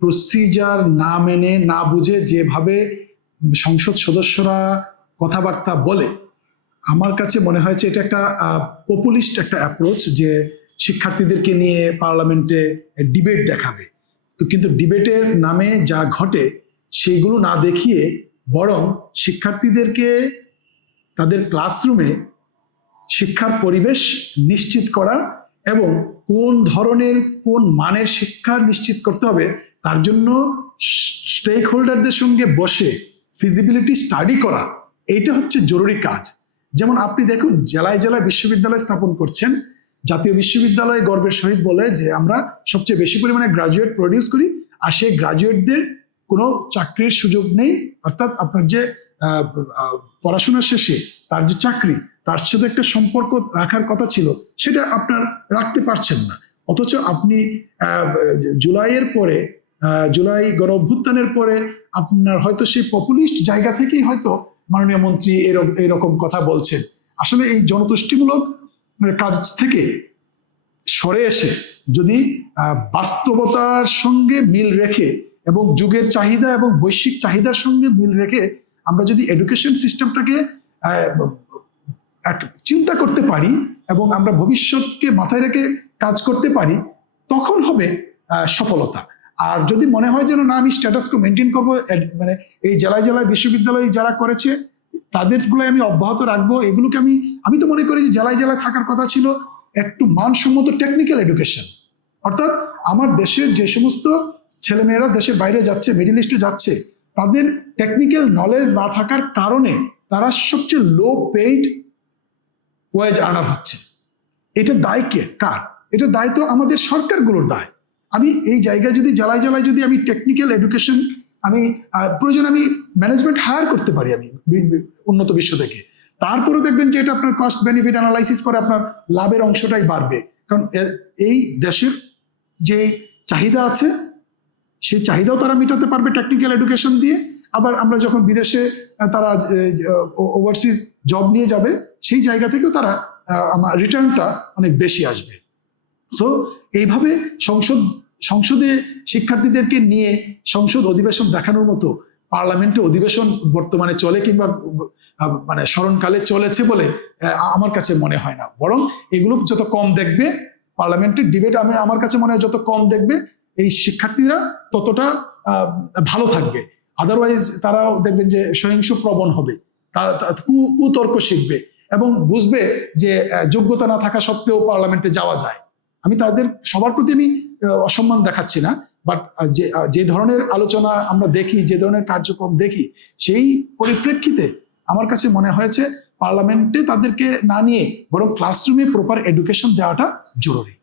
Procedure না মেনে না বুঝে যেভাবে সংসদ সদস্যরা কথাবার্তা বলে, আমার কাছে মনে হয়েছে এটা একটা পপুলিস্ট একটা অ্যাপ্রোচ, যে শিক্ষার্থীদেরকে নিয়ে পার্লামেন্টে ডিবেট দেখাবে। তো কিন্তু ডিবেটের নামে যা ঘটে সেগুলো না দেখিয়ে বরং শিক্ষার্থীদেরকে তাদের ক্লাসরুমে শিক্ষার পরিবেশ নিশ্চিত করা এবং কোন ধরনের কোন মানের শিক্ষা নিশ্চিত করতে হবে তার জন্য স্টেক হোল্ডারদের সঙ্গে বসে ফিজিবিলিটি স্টাডি করা, এইটা হচ্ছে জরুরি কাজ। যেমন আপনি দেখুন, জেলায় জেলায় বিশ্ববিদ্যালয় স্থাপন করছেন, জাতীয় বিশ্ববিদ্যালয় গর্বের সহিত বলে যে আমরা সবচেয়ে বেশি পরিমাণে গ্রাজুয়েট প্রডিউস করি, আর সেই গ্রাজুয়েটদের কোনো চাকরির সুযোগ নেই, অর্থাৎ আপনার যে পড়াশোনা শেষে তার যে চাকরি, তার সাথে একটা সম্পর্ক রাখার কথা ছিল সেটা আপনার রাখতে পারছেন না। অথচ আপনি জুলাইয়ের পরে, জুলাই গণ অভ্যুত্থানের পরে আপনার হয়তো সেই পপুলিস্ট জায়গা থেকেই হয়তো মাননীয় মন্ত্রী এরকম কথা বলছেন। আসলে এই জনতুষ্টিমূলক কাজ থেকে সরে এসে যদি বাস্তবতার সঙ্গে মিল রেখে এবং যুগের চাহিদা এবং বৈশ্বিক চাহিদার সঙ্গে মিল রেখে আমরা যদি এডুকেশন সিস্টেমটাকে চিন্তা করতে পারি এবং আমরা ভবিষ্যৎকে মাথায় রেখে কাজ করতে পারি, তখন হবে সফলতা। আর যদি মনে হয় যেন না আমি স্ট্যাটাসকো মেনটেন করবো, মানে এই জেলায় জেলায় বিশ্ববিদ্যালয় যারা করেছে তাদেরগুলো আমি অব্যাহত রাখবো, এগুলোকে আমি তো মনে করি যে জেলায় জেলায় থাকার কথা ছিল একটু মানসম্মত টেকনিক্যাল এডুকেশন। অর্থাৎ আমার দেশের যে সমস্ত ছেলেমেয়েরা দেশের বাইরে যাচ্ছে, মিডল ইস্টে যাচ্ছে, তাদের টেকনিক্যাল নলেজ না থাকার কারণে তারা সবচেয়ে লো পেইড ওয়েজ আর্নার হচ্ছে। এটার দায় কার? এটার দায় তো আমাদের সরকারগুলোর দায়। আমি এই জায়গায় যদি জেলায় জেলায় যদি আমি টেকনিক্যাল এডুকেশন আমি প্রয়োজন আমি ম্যানেজমেন্ট হায়ার করতে পারি আমি উন্নত বিশ্ব থেকে, তারপরে দেখবেন যে এটা আপনার কস্ট বেনিফিট অ্যানালাইসিস করে আপনার লাভের অংশটাই বাড়বে। কারণ এই দেশের যে চাহিদা আছে সেই চাহিদাও তারা মেটাতে পারবে টেকনিক্যাল এডুকেশন দিয়ে। আবার আমরা যখন বিদেশে তারা ওভারসিজ জব নিয়ে যাবে, সেই জায়গা থেকেও তারা রিটার্নটা অনেক বেশি আসবে। সো এইভাবে সংসদে শিক্ষার্থীদেরকে নিয়ে সংসদ অধিবেশন দেখানোর মতো পার্লামেন্টে অধিবেশন বর্তমানে চলে কিংবা মানে স্মরণকালে চলেছে বলে আমার কাছে মনে হয় না। বরং এগুলো যত কম দেখবে পার্লামেন্টের ডিবেট, আমার কাছে মনে হয় যত কম দেখবে এই শিক্ষার্থীরা ততটা ভালো থাকবে। আদারওয়াইজ তারাও দেখবেন যে সহিংস প্রবণ হবে, কুতর্ক শিখবে এবং বুঝবে যে যোগ্যতা না থাকা সত্ত্বেও পার্লামেন্টে যাওয়া যায়। আমি তাদের সবার প্রতি আমি অসম্মান দেখাচ্ছি না, বাট যে ধরনের আলোচনা আমরা দেখি, যে ধরনের কার্যক্রম দেখি, সেই পরিপ্রেক্ষিতে আমার কাছে মনে হয়েছে পার্লামেন্টে তাদেরকে না নিয়ে বরং ক্লাসরুমে প্রপার এডুকেশন দেওয়াটা জরুরি।